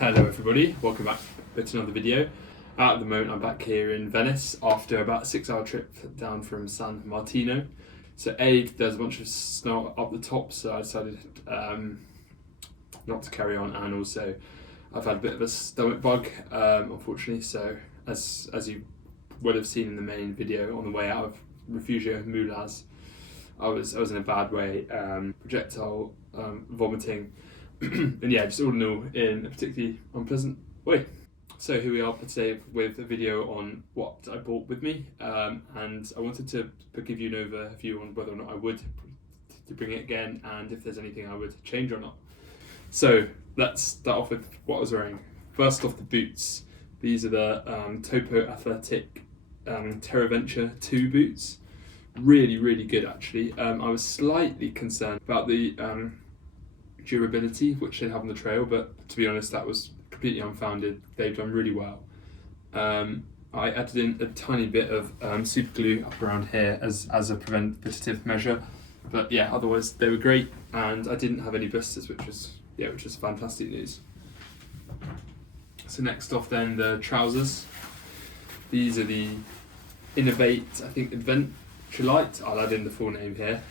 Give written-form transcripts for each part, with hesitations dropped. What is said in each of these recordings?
Hello everybody, welcome back to another video. At the moment I'm back here in Venice after about a 6-hour trip down from San Martino. So there's a bunch of snow up the top, so I decided not to carry on, and also I've had a bit of a stomach bug unfortunately, so as you would have seen in the main video on the way out of Refugio Mulaz, I was in a bad way, projectile vomiting, and yeah, just all in all in a particularly unpleasant way. So here we are today with a video on what I brought with me, and I wanted to give you an overview on whether or not I would to bring it again, and if there's anything I would change or not. So let's start off with what I was wearing. First off, the boots. These are the Topo Athletic Terraventure 2 boots. Really good actually. I was slightly concerned about the durability which they have on the trail, but to be honest that was completely unfounded. They've done really well. I added in a tiny bit of super glue up around here as a preventative measure, but yeah, otherwise they were great, and I didn't have any blisters, which was fantastic news. So next off then, the trousers. These are the Innovate, I think, Adventurelite. I'll add in the full name here.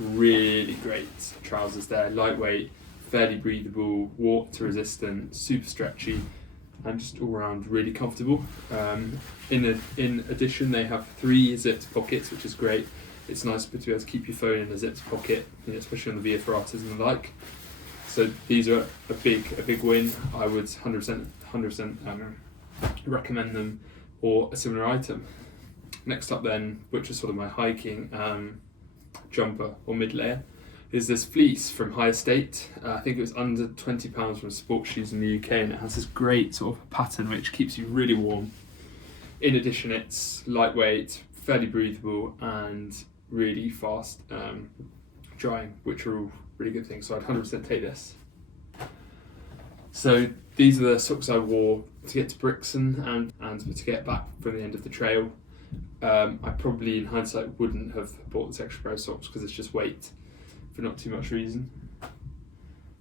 Really great trousers there, lightweight, fairly breathable, water resistant, super stretchy, and just all around really comfortable. In addition, they have 3 zipped pockets, which is great. It's nice to be able to keep your phone in a zipped pocket, especially on the Via Ferratas and the like. So these are a big win. I would 100% recommend them, or a similar item. Next up then, which is sort of my hiking jumper or mid layer, is this fleece from High Estate. I think it was under £20 from Sports Shoes in the UK, and it has this great sort of pattern which keeps you really warm. In addition, it's lightweight, fairly breathable, and really fast drying, which are all really good things, so I'd 100% take this. So these are the socks I wore to get to Brixton and to get back from the end of the trail. I probably in hindsight wouldn't have bought this extra pair of socks because it's just weight for not too much reason.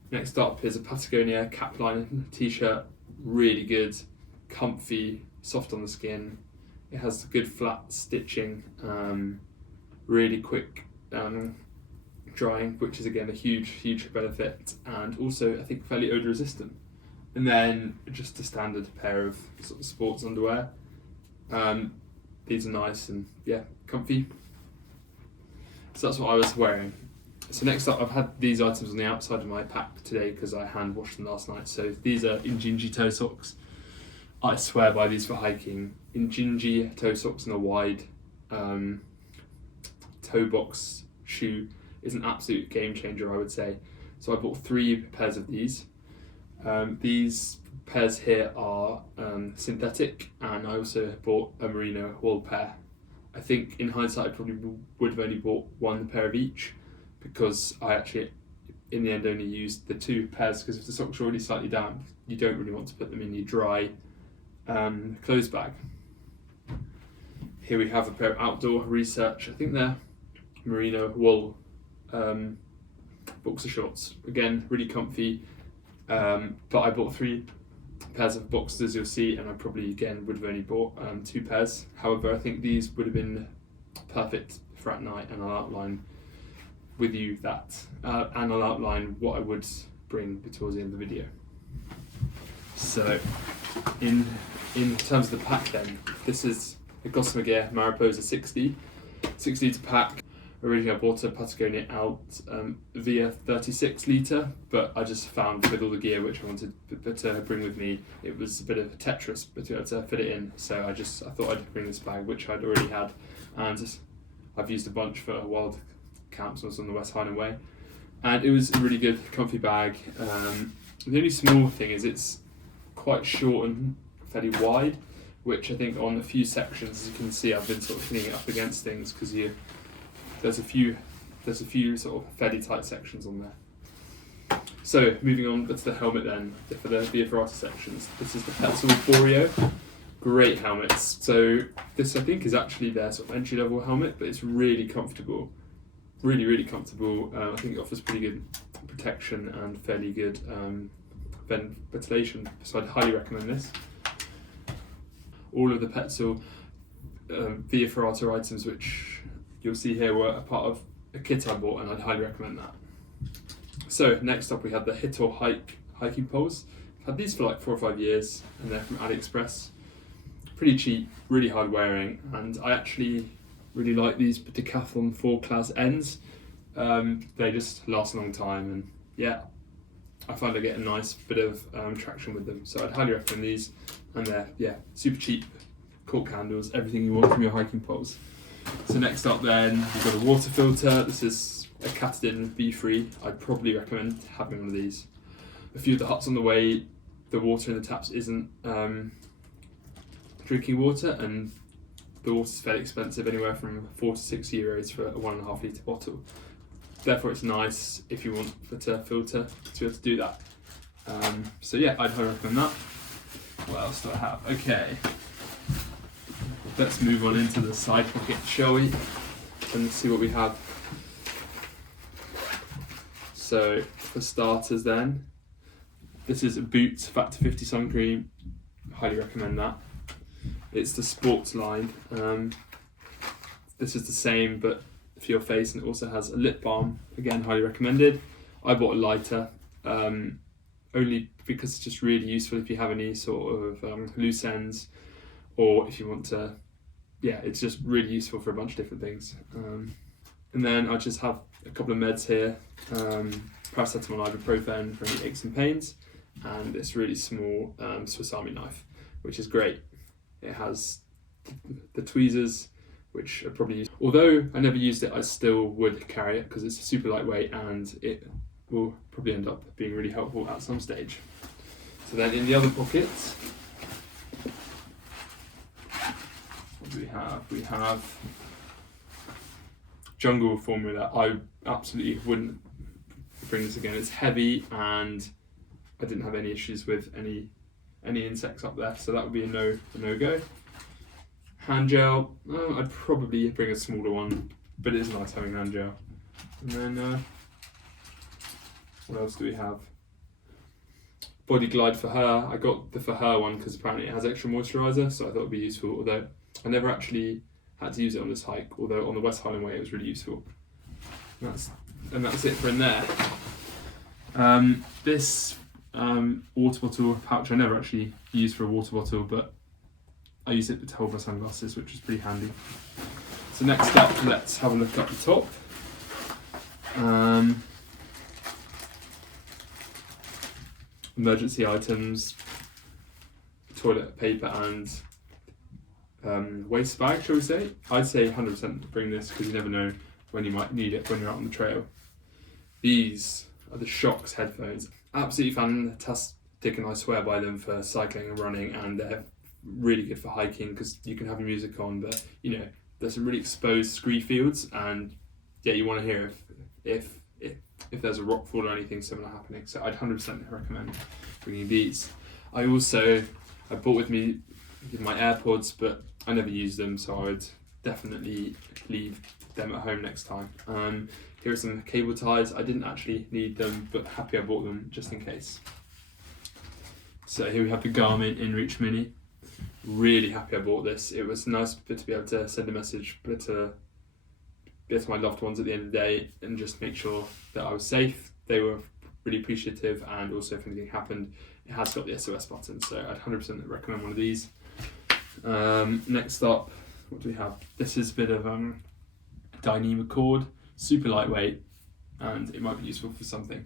Next up is a Patagonia Capliner t-shirt. Really good, comfy, soft on the skin. It has good flat stitching, really quick drying, which is again a huge benefit, and also I think fairly odor resistant. And then just a standard pair of sort of sports underwear. These are nice and comfy. So that's what I was wearing. So next up, I've had these items on the outside of my pack today because I hand washed them last night. So these are Injinji toe socks. I swear by these for hiking. Injinji toe socks and a wide toe box shoe is an absolute game changer, I would say. So I bought 3 pairs of these. These pairs here are synthetic, and I also bought a merino wool pair. I think in hindsight I probably would have only bought 1 pair of each, because I actually in the end only used the 2 pairs, because if the socks are already slightly damp, you don't really want to put them in your dry clothes bag. Here we have a pair of outdoor research, I think they're merino wool boxer shorts. Again, really comfy, but I bought 3 pairs of boxers, as you'll see, and I probably again would have only bought 2 pairs. However, I think these would have been perfect for at night, and I'll outline with you that, and I'll outline what I would bring towards the end of the video. So in terms of the pack then, this is a Gossamer Gear Mariposa 60 litre pack. Originally I bought a Patagonia Alta Via 36 litre, but I just found with all the gear which I wanted to bring with me, it was a bit of a Tetris to fit it in. So I thought I'd bring this bag, which I'd already had, and I've used a bunch for wild camps. I was on the West Highland Way, and it was a really good, comfy bag. The only small thing is it's quite short and fairly wide, which I think on a few sections, as you can see, I've been sort of hitting it up against things, because there's a few sort of fairly tight sections on there. So moving on to the helmet then, for the Via Ferrata sections. This is the Petzl Borio. Great helmets. So this I think is actually their sort of entry level helmet, but it's really comfortable. Really comfortable. I think it offers pretty good protection and fairly good ventilation, so I'd highly recommend this. All of the Petzl Via Ferrata items, which you'll see here, were a part of a kit I bought, and I'd highly recommend that. So next up we have the Hit or Hike hiking poles. I've had these for like 4 or 5 years, and they're from AliExpress. Pretty cheap, really hard wearing, and I actually really like these Decathlon 4 class ends. They just last a long time, and yeah, I find I get a nice bit of traction with them, so I'd highly recommend these. And they're super cheap, cork handles, everything you want from your hiking poles. So next up then, you've got a water filter. This is a Katadyn B3. I'd probably recommend having one of these. A few of the huts on the way, the water in the taps isn't drinking water, and the water's fairly expensive, anywhere from €4 to €6 for a 1.5 litre bottle. Therefore it's nice if you want to filter to be able to do that. So yeah, I'd highly recommend that. What else do I have? Okay, let's move on into the side pocket, shall we? And see what we have. So for starters then, this is a Boots Factor 50 sun cream. Highly recommend that. It's the sports line. This is the same but for your face, and it also has a lip balm. Again, highly recommended. I bought a lighter only because it's just really useful if you have any sort of loose ends, or if you want to, yeah, it's just really useful for a bunch of different things. And then I just have a couple of meds here, paracetamol, ibuprofen for any aches and pains, and this really small Swiss Army knife, which is great. It has the tweezers, which are probably used. Although I never used it, I still would carry it because it's super lightweight, and it will probably end up being really helpful at some stage. So then in the other pocket, what do we have? We have Jungle formula. I absolutely wouldn't bring this again. It's heavy, and I didn't have any issues with any insects up there, so that would be a no-go. Hand gel, I'd probably bring a smaller one, but it is nice having hand gel. And then what else do we have? Body Glide for her. I got the For Her one because apparently it has extra moisturiser, so I thought it would be useful, although I never actually had to use it on this hike, although on the West Highland Way it was really useful. And that's it for in there. This water bottle pouch I never actually used for a water bottle, but I use it to hold my sunglasses, which is pretty handy. So next up, let's have a look up the top. Emergency items, toilet paper and waste bag, shall we say. I'd say 100% bring this because you never know when you might need it when you're out on the trail. These are the Shocks headphones. Absolutely fantastic, and I swear by them for cycling and running, and they're really good for hiking because you can have your music on, but you know, there's some really exposed scree fields, and yeah, you want to hear if there's a rock fall or anything similar happening. So I'd 100% recommend bringing these. I bought with me my AirPods, but I never use them, so I would definitely leave them at home next time. Here are some cable ties. I didn't actually need them, but happy I bought them just in case. So here we have the Garmin InReach Mini. Really happy I bought this. It was nice to be able to send a message to my loved ones at the end of the day and just make sure that I was safe. They were really appreciative, and also if anything happened, it has got the SOS button, so I'd 100% recommend one of these. Next up, what do we have? This is a bit of Dyneema cord, super lightweight, and it might be useful for something.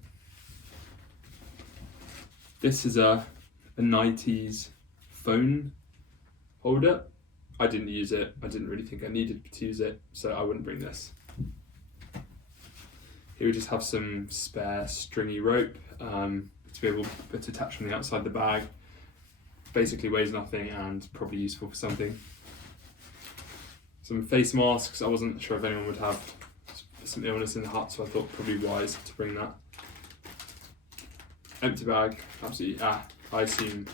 This is a 90s phone holder. I didn't use it. I didn't really think I needed to use it, so I wouldn't bring this. Here we just have some spare stringy rope to be able to attach from the outside the bag. Basically weighs nothing and probably useful for something. Some face masks. I wasn't sure if anyone would have some illness in the hut, so I thought probably wise to bring that. Empty bag, absolutely. I assume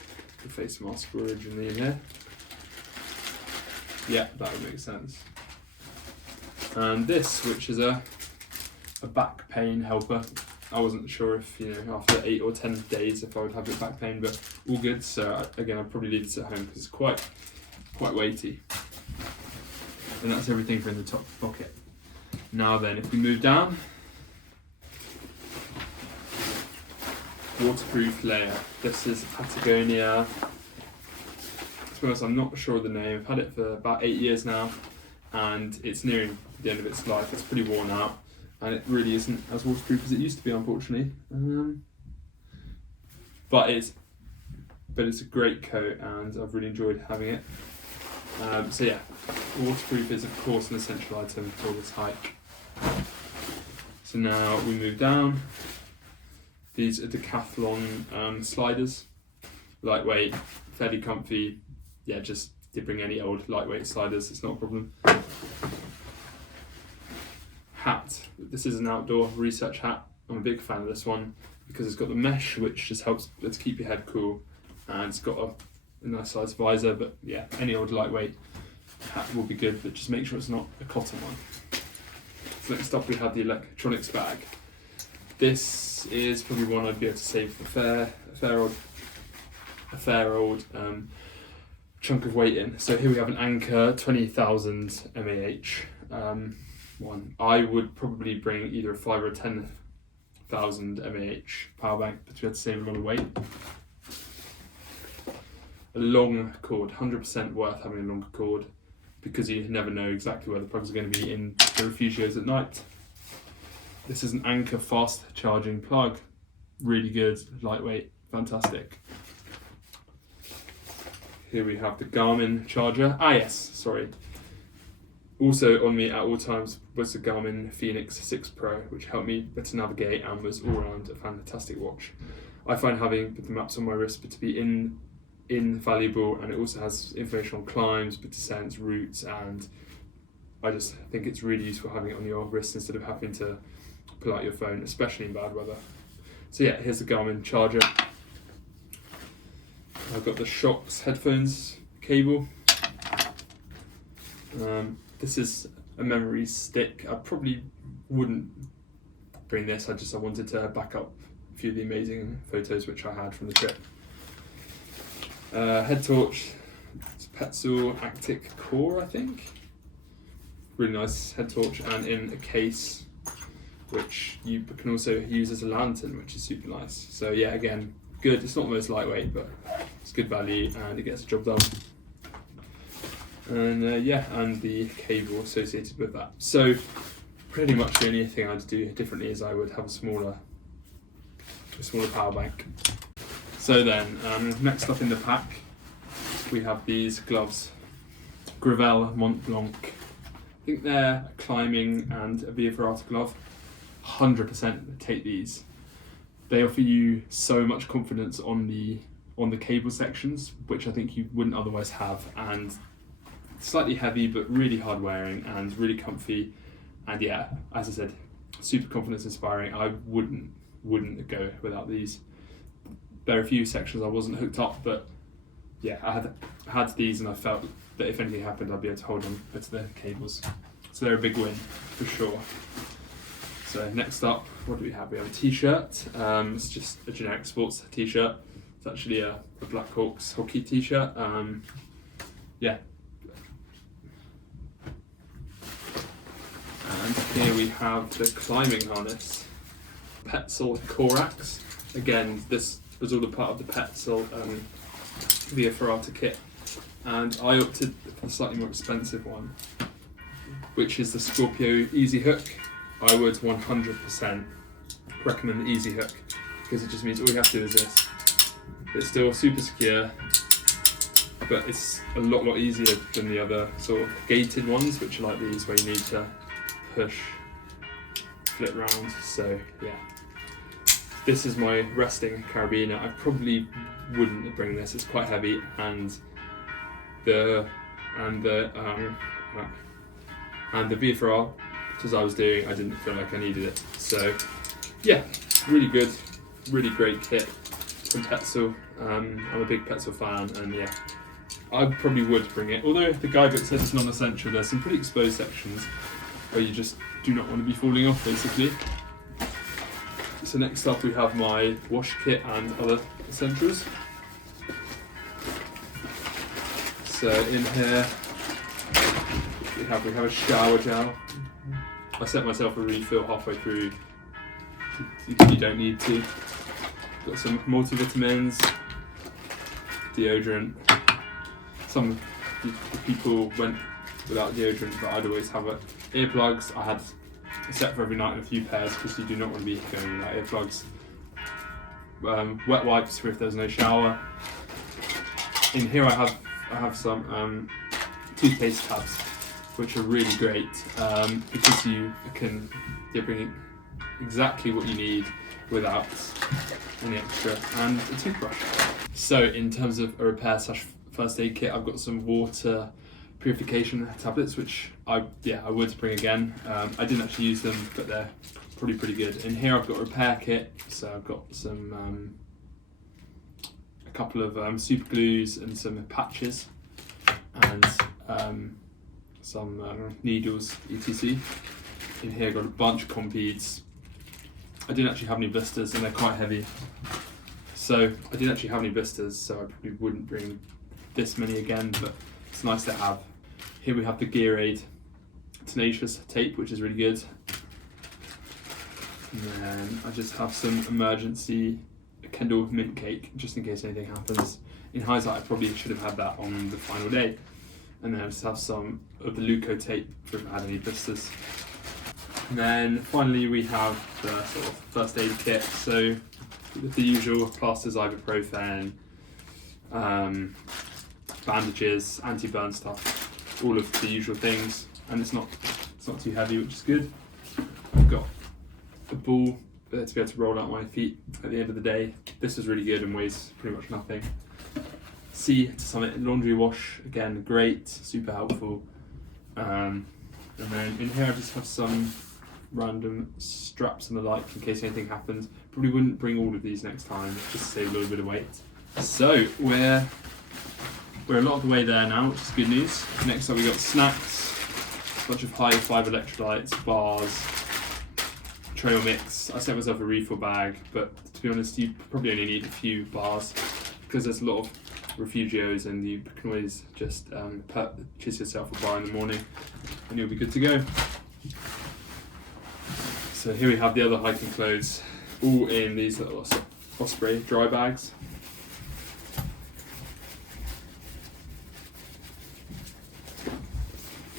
the face masks were originally in here. Yeah, that would make sense. And this, which is a back pain helper. I wasn't sure if, after 8 or 10 days if I would have it back pain, but all good. So again, I'd probably leave this at home because it's quite weighty. And that's everything for in the top pocket. Now then, if we move down, waterproof layer. This is Patagonia. To be honest, I'm not sure of the name. I've had it for about 8 years now, and it's nearing the end of its life. It's pretty worn out, and it really isn't as waterproof as it used to be, unfortunately. But it's a great coat, and I've really enjoyed having it. So yeah, waterproof is of course an essential item for this hike. So now we move down. These are Decathlon sliders, lightweight, fairly comfy. Yeah, just did bring any old lightweight sliders, it's not a problem. Hat, this is an outdoor research hat. I'm a big fan of this one because it's got the mesh, which just helps to keep your head cool, and it's got a nice size visor. But yeah, any old lightweight hat will be good, but just make sure it's not a cotton one. So next up we have the electronics bag. This is probably one I'd be able to save a fair old chunk of weight in. So here we have an Anker 20,000 mAh one. I would probably bring either a 5 or a 10,000 mAh power bank, but you have to save a lot of weight. A long cord, 100% worth having a longer cord, because you never know exactly where the plugs are going to be in the Refugios at night. This is an Anker fast charging plug. Really good, lightweight, fantastic. Here we have the Garmin charger. Also on me at all times was the Garmin Fenix 6 Pro, which helped me better navigate and was all around a fantastic watch. I find having the maps on my wrist to be invaluable, and it also has information on climbs, descents, routes, and I just think it's really useful having it on your wrist instead of having to pull out your phone, especially in bad weather. So yeah, here's the Garmin charger. I've got the Shocks headphones cable. This is a memory stick. I probably wouldn't bring this, I wanted to back up a few of the amazing photos which I had from the trip. Head torch, it's Petzl Actic Core, I think. Really nice head torch, and in a case which you can also use as a lantern, which is super nice. So yeah, again, good. It's not the most lightweight, but it's good value and it gets the job done. And and the cable associated with that. So pretty much the only thing I'd do differently is I would have a smaller power bank. So then, next up in the pack, we have these gloves, Gravel Mont Blanc. I think they're a climbing and a Via Ferrata glove. 100% take these. They offer you so much confidence on the cable sections, which I think you wouldn't otherwise have, and slightly heavy but really hard wearing and really comfy. And yeah, as I said, super confidence inspiring. I wouldn't go without these. There are a few sections I wasn't hooked up, but yeah, I had these, and I felt that if anything happened, I'd be able to hold on to the cables. So they're a big win for sure. So next up, what do we have? We have a t-shirt. It's just a generic sports t-shirt. It's actually a Blackhawks hockey t-shirt. Yeah. And here we have the climbing harness, Petzl Corax. Again, this was all a part of the Petzl Via Ferrata kit, and I opted for the slightly more expensive one, which is the Scorpio Easy Hook. I would 100% recommend the Easy Hook, because it just means all you have to do is this. It's still super secure, but it's a lot easier than the other sort of gated ones, which are like these, where you need to push, flip round. So yeah, this is my resting carabiner. I probably wouldn't bring this. It's quite heavy, and the Via Ferrata, as I was doing, I didn't feel like I needed it. So yeah, really good, really great kit from Petzl. I'm a big Petzl fan, and yeah, I probably would bring it. Although the guidebook says it's non-essential, there's some pretty exposed sections where you just do not want to be falling off, basically. So next up we have my wash kit and other essentials. So in here we have a shower gel. I set myself a refill halfway through. You don't need to. Got some multivitamins, deodorant. Some people went without deodorant, but I'd always have it. Earplugs, I had a set for every night and a few pairs because you do not want to be going without earplugs. Wet wipes for if there's no shower. In here I have some toothpaste tabs, which are really great because you can bring exactly what you need without any extra, and a toothbrush. So in terms of a repair / first aid kit, I've got some water purification tablets, which I would bring again. I didn't actually use them, but they're probably pretty good. In here I've got a repair kit, so I've got some a couple of super glues and some patches and some needles, etc. In here I've got a bunch of compeeds. I didn't actually have any blisters and they're quite heavy. So I didn't actually have any blisters, so I probably wouldn't bring this many again, but it's nice to have. Here we have the Gear Aid tenacious tape, which is really good. And then I just have some emergency Kendall mint cake, just in case anything happens. In hindsight, I probably should have had that on the final day. And then I just have some of the Luco tape for if I had any blisters. And then finally we have the sort of first aid kit. So the usual plasters, ibuprofen, bandages, anti-burn stuff, all of the usual things. And it's not too heavy, which is good. I've got a ball to be able to roll out my feet at the end of the day. This is really good and weighs pretty much nothing. C to Summit laundry wash, again great, super helpful. And then in here I just have some random straps and the like in case anything happens. Probably wouldn't bring all of these next time, just to save a little bit of weight. So we're a lot of the way there now, which is good news. Next up we got snacks, a bunch of high fibre electrolytes, bars, trail mix. I set myself a refill bag, but to be honest you probably only need a few bars because there's a lot of refugios and you can always just purchase yourself a bar in the morning and you'll be good to go. So here we have the other hiking clothes, all in these little Osprey dry bags.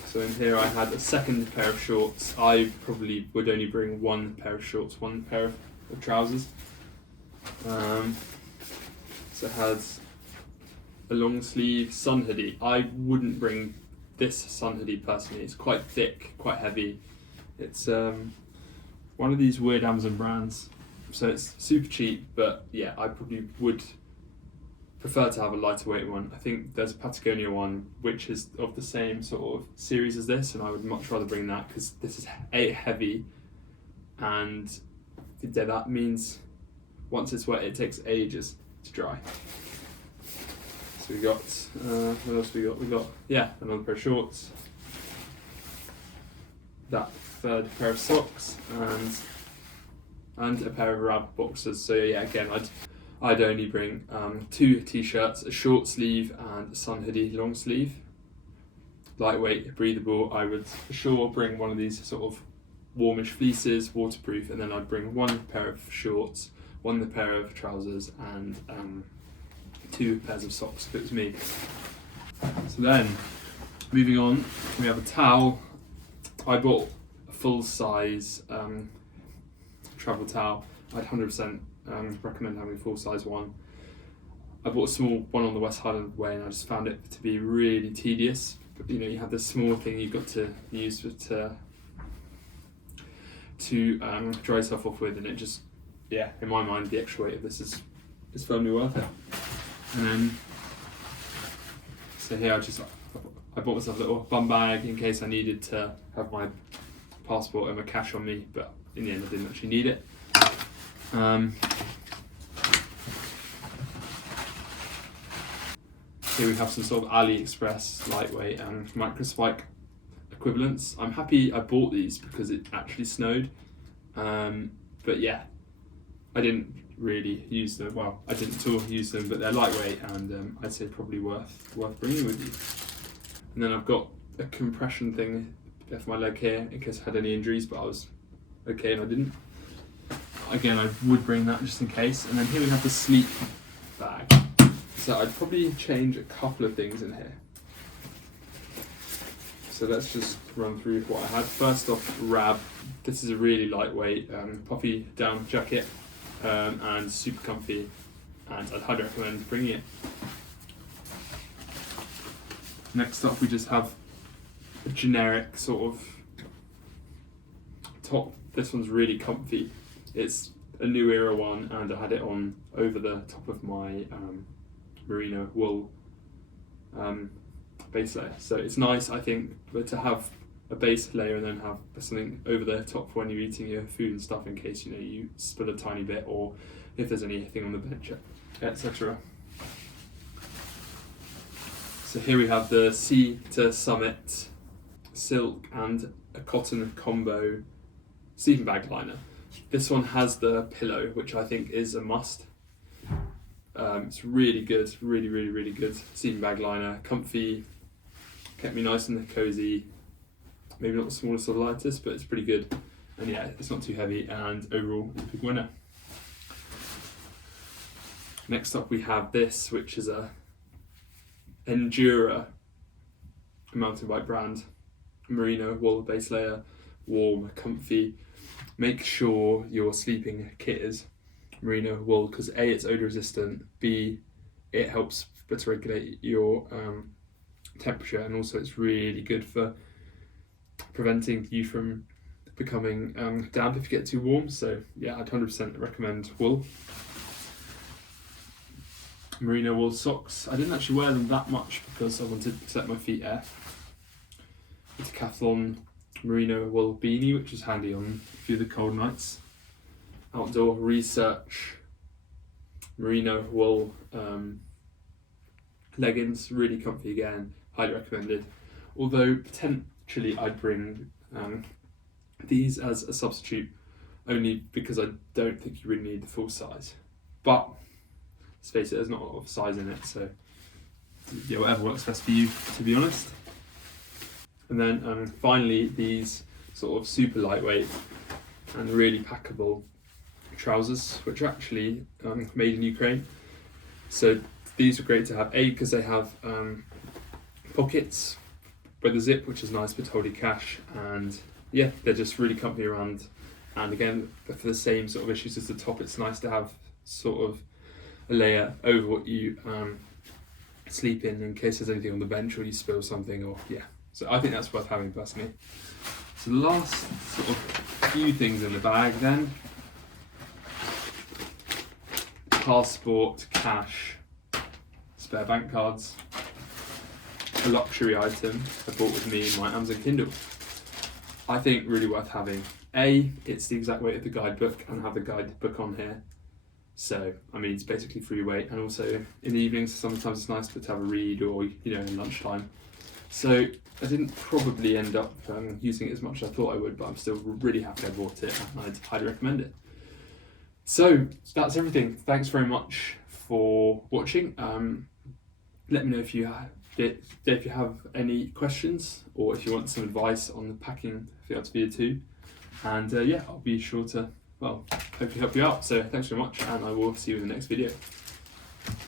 So in here I had a second pair of shorts. I probably would only bring one pair of shorts, one pair of trousers. So it has a long sleeve sun hoodie. I wouldn't bring this sun hoodie personally. It's quite thick, quite heavy. It's one of these weird Amazon brands, so it's super cheap, but yeah, I probably would prefer to have a lighter weight one. I think there's a Patagonia one which is of the same sort of series as this, and I would much rather bring that because this is heavy, and that means once it's wet it takes ages to dry. So we got, what else we got? We got, another pair of shorts, that third pair of socks, and a pair of wrap boxers. So yeah, again, I'd only bring 2 t-shirts, a short sleeve and a sun hoodie long sleeve. Lightweight, breathable. I would for sure bring one of these sort of warmish fleeces, waterproof, and then I'd bring one pair of shorts, one pair of trousers, and 2 pairs of socks if it was me. So then, moving on, we have a towel. I bought a full-size travel towel. I'd 100% recommend having a full-size one. I bought a small one on the West Highland Way, and I just found it to be really tedious. But, you know, you have this small thing you've got to use to dry yourself off with, and it just, in my mind, the extra weight of this is firmly worth it. And then, so here I bought myself a little bum bag in case I needed to have my passport and my cash on me, but in the end I didn't actually need it. Here we have some sort of AliExpress lightweight and microspike equivalents. I'm happy I bought these because it actually snowed, but yeah, I didn't really use them. Well, I didn't at all use them, but they're lightweight and I'd say probably worth bringing with you. And then I've got a compression thing for my leg here in case I had any injuries, but I was okay and I didn't. Again, I would bring that just in case. And then here we have the sleep bag. So I'd probably change a couple of things in here. So let's just run through what I had. First off, Rab. This is a really lightweight, puffy down jacket and super comfy, and I'd highly recommend bringing it. Next up, we just have a generic sort of top. This one's really comfy. It's a new era one, and I had it on over the top of my merino wool base layer. So it's nice, I think, but to have a base layer and then have something over the top for when you're eating your food and stuff, in case you spill a tiny bit, or if there's anything on the bench, etc. So here we have the Sea to Summit silk and a cotton combo sleeping bag liner. This one has the pillow, which I think is a must. It's really good, really good sleeping bag liner, comfy, kept me nice and cozy. Maybe not the smallest or the lightest, but it's pretty good. And yeah, it's not too heavy, and overall it's a big winner. Next up we have this, which is a Endura, a mountain bike brand, merino wool base layer, warm, comfy. Make sure your sleeping kit is merino wool, because A, it's odor resistant, B, it helps better regulate your temperature, and also it's really good for preventing you from becoming damp if you get too warm. So yeah, I'd 100% recommend wool. Merino wool socks. I didn't actually wear them that much because I wanted to let my feet air. A Decathlon merino wool beanie, which is handy on a few of the cold nights. Outdoor Research merino wool leggings, really comfy again, highly recommended. Although potentially I'd bring these as a substitute, only because I don't think you really need the full size. But let's face it, there's not a lot of size in it, so yeah, whatever works best for you, to be honest. And then finally, these sort of super lightweight and really packable trousers, which are actually made in Ukraine. So these are great to have, A, because they have pockets with a zip, which is nice but hold your cash, and yeah, they're just really comfy around. And again, for the same sort of issues as the top, it's nice to have sort of a layer over what you sleep in case there's anything on the bench or you spill something, or yeah. So I think that's worth having personally. So the last sort of few things in the bag then: passport, cash, spare bank cards, a luxury item I bought with me in my Amazon Kindle. I think really worth having. A, it's the exact weight of the guidebook, and I have the guidebook on here. So, I mean, it's basically free weight, and also in the evenings, sometimes it's nice to have a read, or, in lunchtime. So, I didn't probably end up using it as much as I thought I would, but I'm still really happy I bought it, and I'd highly recommend it. So, that's everything. Thanks very much for watching. Let me know if you have any questions, or if you want some advice on the packing for the AV2. And yeah, I'll be sure to, hopefully help you out. So thanks very much, and I will see you in the next video.